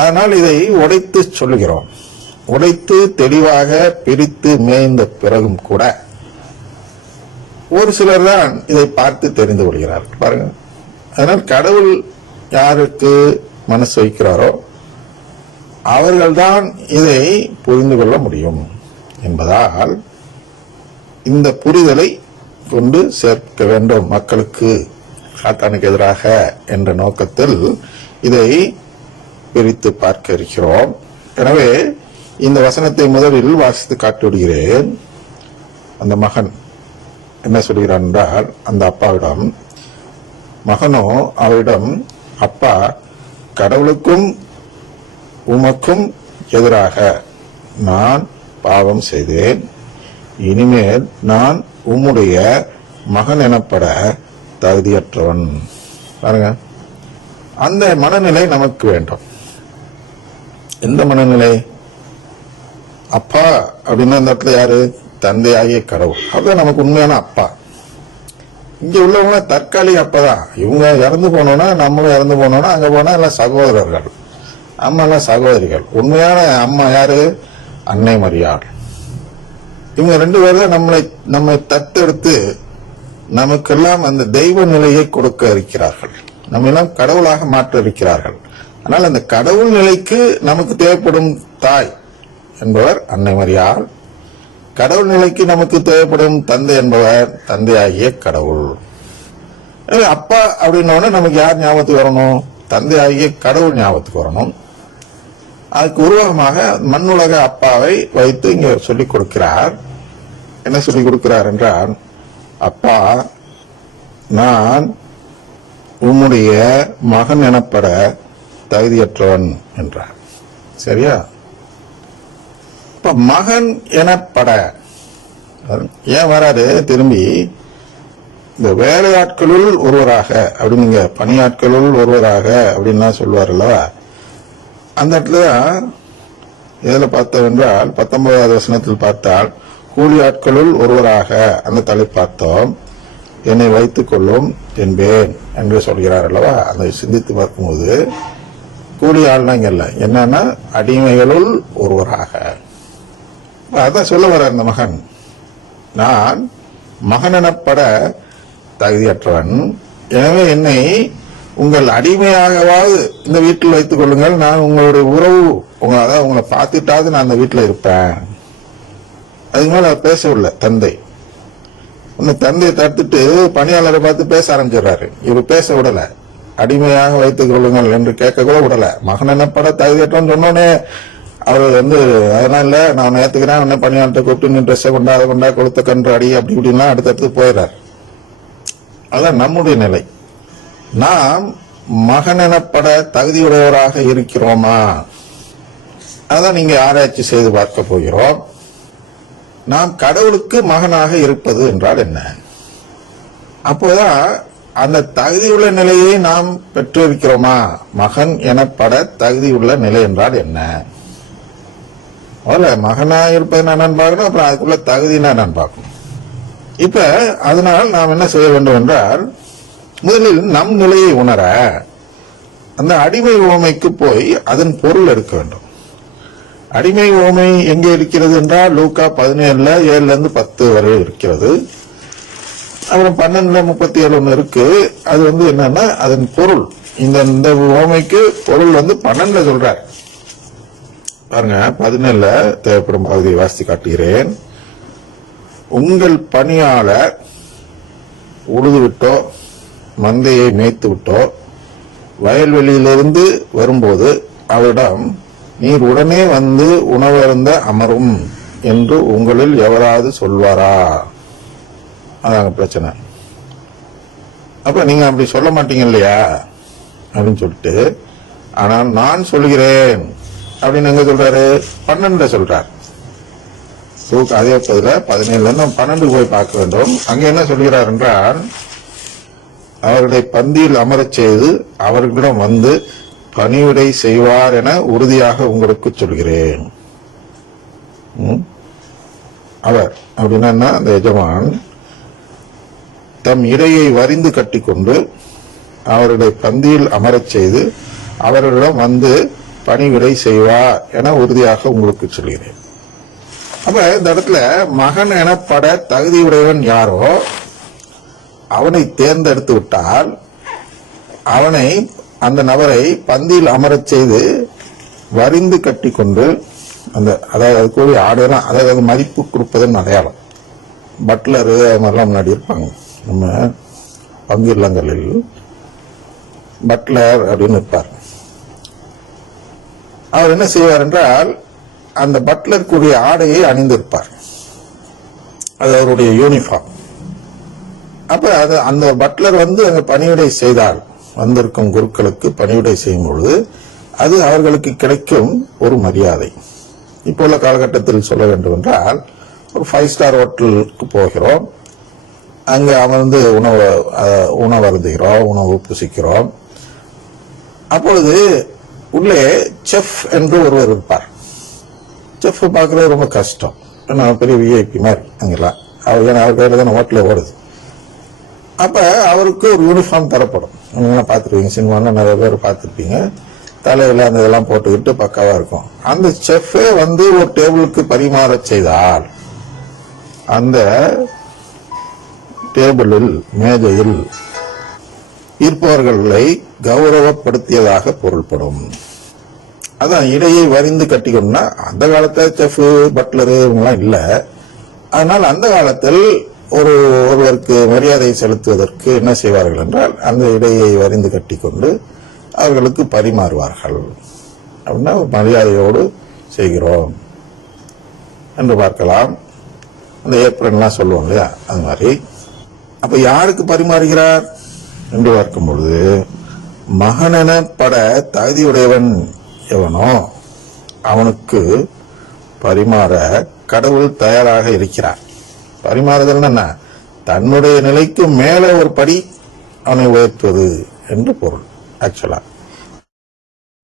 அதனால் இதை உடைத்து சொல்லுகிறோம். உடைத்து தெளிவாக பிரித்து மேய்ந்த பிறகும் கூட ஒரு சிலர் தான் இதை பார்த்து தெரிந்து கொள்கிறார்கள். பாருங்க, அதனால் கடவுள் யாருக்கு மனசு வைக்கிறாரோ அவர்கள்தான் இதை புரிந்து கொள்ள முடியும் என்பதால் இந்த புரிதலை கொண்டு சேர்க்க வேண்டும் மக்களுக்கு, சாத்தானுக்கு எதிராக என்ற நோக்கத்தில் இதை பிரித்து பார்க்க இருக்கிறோம். எனவே இந்த வசனத்தை முதலில் வாசித்து காட்டிவிடுகிறேன். அந்த மகன் என்ன சொல்கிறான் என்றால், அந்த அப்பாவிடம், மகனோ அவரிடம், அப்பா, கடவுளுக்கும் உமக்கும் எதிராக நான் பாவம் செய்தேன். இனிமேல் நான் உம்முடைய மகன் எனப்பட தகுதியற்றவன். பாருங்க, அந்த மனநிலை நமக்கு வேண்டும். எந்த மனநிலை? அப்பா அப்படின்னா இந்த இடத்துல யாரு? தந்தையாகிய கடவுள். அதுதான் நமக்கு உண்மையான அப்பா. இங்க உள்ளவங்க தற்காலிக அப்பதான். இவங்க இறந்து போனோம்னா, நம்மளும் இறந்து போனோம்னா, அங்க போனா எல்லாம் சகோதரர்கள், அம்மா எல்லாம் சகோதரிகள். உண்மையான அம்மா யாரு? அன்னை மரியாள். இவங்க ரெண்டு பேரும் நம்மை தத்தெடுத்து நமக்கெல்லாம் அந்த தெய்வ நிலையை கொடுக்க இருக்கிறார்கள். நம்ம எல்லாம் கடவுளாக மாற்ற இருக்கிறார்கள். ஆனால் அந்த கடவுள் நிலைக்கு நமக்கு தேவைப்படும் தாய் என்பவர் அன்னை மரியாள். கடவுள் நிலைக்கு நமக்கு தேவைப்படும் தந்தை என்பவர் தந்தையாகிய கடவுள். அப்பா அப்படின்னோடனே நமக்கு யார் ஞாபகத்துக்கு வரணும்? தந்தையாகிய கடவுள் ஞாபகத்துக்கு வரணும். அதுக்கு உருவகமாக மண்ணுலக அப்பாவை வைத்து இங்க சொல்லிக் கொடுக்கிறார். என்ன சொல்லிக் கொடுக்கிறார் என்றால், அப்பா, நான் உம்முடைய மகன் எனப்பட தகுதியற்றவன் என்றார். சரியா? இப்ப மகன் எனப்பட ஏன் வராது? திரும்பி இந்த வேலையாட்களுள் ஒருவராக அப்படிங்க, பணியாட்களுள் ஒருவராக அப்படின்னா சொல்வார் அல்லவா? அந்த இடத்துல எதில் பார்த்தோம் என்றால் 19வது வசனத்தில் பார்த்தால், கூலி ஆட்களுள் ஒருவராக அந்த தலை பார்த்தோம். என்னை வைத்துக் கொள்ளும் என்பேன் என்று சொல்கிறார் அல்லவா? அதை சிந்தித்து பார்க்கும்போது கூலி ஆள்னா இங்க இல்ல, என்னன்னா அடிமைகளுள் ஒருவராக. அதான் சொல்ல வர அந்த மகன், நான் மகன் எனப்பட தகுதியற்றவன். எனவே என்னை உங்கள் அடிமையாகவாது இந்த வீட்டில் வைத்துக் கொள்ளுங்கள். நான் உங்களுடைய உறவு, அதாவது உங்களை பார்த்துட்டாவது நான் அந்த வீட்டில் இருப்பேன். அதுக்கு மேல பேசவில்லை தந்தை. தந்தையை தடுத்துட்டு பணியாளரை பார்த்து பேச ஆரம்பிச்சிடறாரு. இவர் பேச விடல. அடிமையாக வைத்துக் கொள்ளுங்கள் என்று கேட்க கூட விடல. மகன் என்னப்பட தகுதியற்றன்னு சொன்னோடனே அவர் அதெல்லாம் இல்ல, நான் ஏத்துக்கிறேன், உன்ன பணியாளர்கிட்ட கூப்பிட்டு நீ ட்ரெஸ்ஸை கொண்டா, அதை கொண்டா, கொளுத்த கன்று அடி, அப்படி இப்படின்னா அடுத்தடுத்து போயிடுறார். அதான் நம்முடைய நிலை. நாம் மகன் எனப்பட தகுதியுடையவராக இருக்கிறோமா? அதான் நீங்க ஆராய்ச்சி செய்து பார்க்க போகிறோம். நாம் கடவுளுக்கு மகனாக இருப்பது என்றால் என்ன? அப்போதான் அந்த தகுதியுள்ள நிலையை நாம் பெற்றிருக்கிறோமா? மகன் எனப்பட தகுதியுள்ள நிலை என்றால் என்ன? மகனாக இருப்பது என்னன்னு பார்க்கணும், அப்புறம் அதுக்குள்ள தகுதி என்னன்னு பார்க்கணும். இப்ப அதனால் நாம் என்ன செய்ய வேண்டும் என்றால், முதலில் நம் நிலையை உணர அந்த அடிமை உவமைக்கு போய் அதன் பொருள் எடுக்க வேண்டும். அடிமை உவமை எங்கே இருக்கிறது என்றால், லூக்கா 17:7-10 வரை இருக்கிறது. அப்புறம் 12:37 ஒன்று இருக்கு. அது என்னன்னா அதன் பொருள். இந்த உவமைக்கு பொருள் 12 சொல்றார். பாருங்க, 17 தேவைப்படும் பகுதியை வாசித்து காட்டுகிறேன். உங்கள் பணியாளர் உழுது விட்டோ மந்தையை மேய்த்து விட்டோ வயல்வெளியிலிருந்து வரும்போது அவரிடம், நீர் உடனே வந்து உணவருந்த அமரும் என்று உங்களில் எவராது சொல்வாரா? அதாங்க பிரச்சனை. அப்ப நீங்க அப்படி சொல்ல மாட்டீங்க இல்லையா அப்படின்னு சொல்லிட்டு, ஆனால் நான் சொல்கிறேன் அப்படின்னு எங்க சொல்றாரு? 12 சொல்றார். அதே 17 போய் பார்க்க வேண்டும். அங்க என்ன சொல்கிறார் என்றால், அவர்களை பந்தியில் அமரச் செய்து அவர்களிடம் வந்து பணிவிடை செய்வார் என உறுதியாக உங்களுக்கு சொல்கிறேன். அவர் அப்படின்னா அந்த எஜமான் தம் இடையை வரிந்து கட்டி கொண்டு அவர்களை பந்தியில் அமரச் செய்து அவர்களிடம் வந்து பணிவிடை செய்வார் என உறுதியாக உங்களுக்கு சொல்கிறேன். அப்ப இந்த இடத்துல மகன் எனப்பட தகுதியுடையவன் யாரோ அவனை தேர்ந்தெடுத்து விட்டால் அவனை, அந்த நபரை பந்தியில் அமரச் செய்து வரிந்து கட்டி கொண்டு, அந்த அதாவது அதுக்குரிய ஆடையெல்லாம், அதாவது மதிப்பு கொடுப்பதன் அடையாளம். பட்லரு அது மாதிரிலாம் முன்னாடி இருப்பாங்க. நம்ம பங்கு இல்லங்களில் பட்லர் அப்படின்னு இருப்பார். அவர் என்ன செய்வார் என்றால், அந்த பட்லருக்குரிய ஆடையை அணிந்திருப்பார். அது அவருடைய யூனிஃபார்ம். அப்ப அது அந்த பட்லர் அங்க பணிவிடை செய்தால், வந்திருக்கும் குருக்களுக்கு பணிவிடை செய்யும் பொழுது அது அவர்களுக்கு கிடைக்கும் ஒரு மரியாதை. இப்போ உள்ள காலகட்டத்தில் சொல்ல வேண்டும் என்றால், ஒரு 5 ஸ்டார் ஹோட்டலுக்கு போகிறோம், அங்க அமர்ந்து உணவருந்துகிறோம், உணவு புசிக்கிறோம். அப்பொழுது உள்ளே செஃப் என்று ஒருவர் இருப்பார். செஃப் பார்க்கறது ரொம்ப கஷ்டம், ஏன்னா பெரிய விஐபி மாதிரி அங்கெல்லாம். ஏன்னா அவர் கையில தான் ஹோட்டலே ஓடுது. அப்ப அவருக்கு ஒரு யூனிஃபார்ம் தரப்படும். நீங்களாம் பார்த்துருப்பீங்க, சினிமாலாம் நிறைய பேர் பார்த்துருப்பீங்க. தலையில அந்த இதெல்லாம் போட்டுக்கிட்டு பக்காவா இருக்கும். அந்த செஃபே ஒரு டேபிளுக்கு பரிமாற செய்தால், அந்த டேபிளில், மேஜையில் இருப்பவர்களை கௌரவப்படுத்தியதாக பொருள்படும். அதான் இடையை வரிந்து கட்டிக்கணும்னா, அந்த காலத்துல செஃப், பட்லரு இவங்கெல்லாம் இல்லை. அதனால் அந்த காலத்தில் ஒருவருக்கு மரியாதை செலுத்துவதற்கு என்ன செய்வார்கள் என்றால், அந்த இடையை வரிந்து கட்டி கொண்டு அவர்களுக்கு பரிமாறுவார்கள். அப்படின்னா மரியாதையோடு செய்கிறோம் என்று பார்க்கலாம். அந்த ஏப்ரன்லாம் சொல்லுவோம் இல்லையா, அது மாதிரி. அப்ப யாருக்கு பரிமாறுகிறார் என்று பார்க்கும் பொழுது, மகனெனப்பட தகுதியுடையவன் எவனோ அவனுக்கு பரிமாற கடவுள் தயாராக இருக்கிறார். பரிமாறுதல் என்ன? தன்னுடைய நிலைக்கு மேல ஒரு படி அவனை உயர்த்துவது என்று பொருள் ஆக்சுவலா.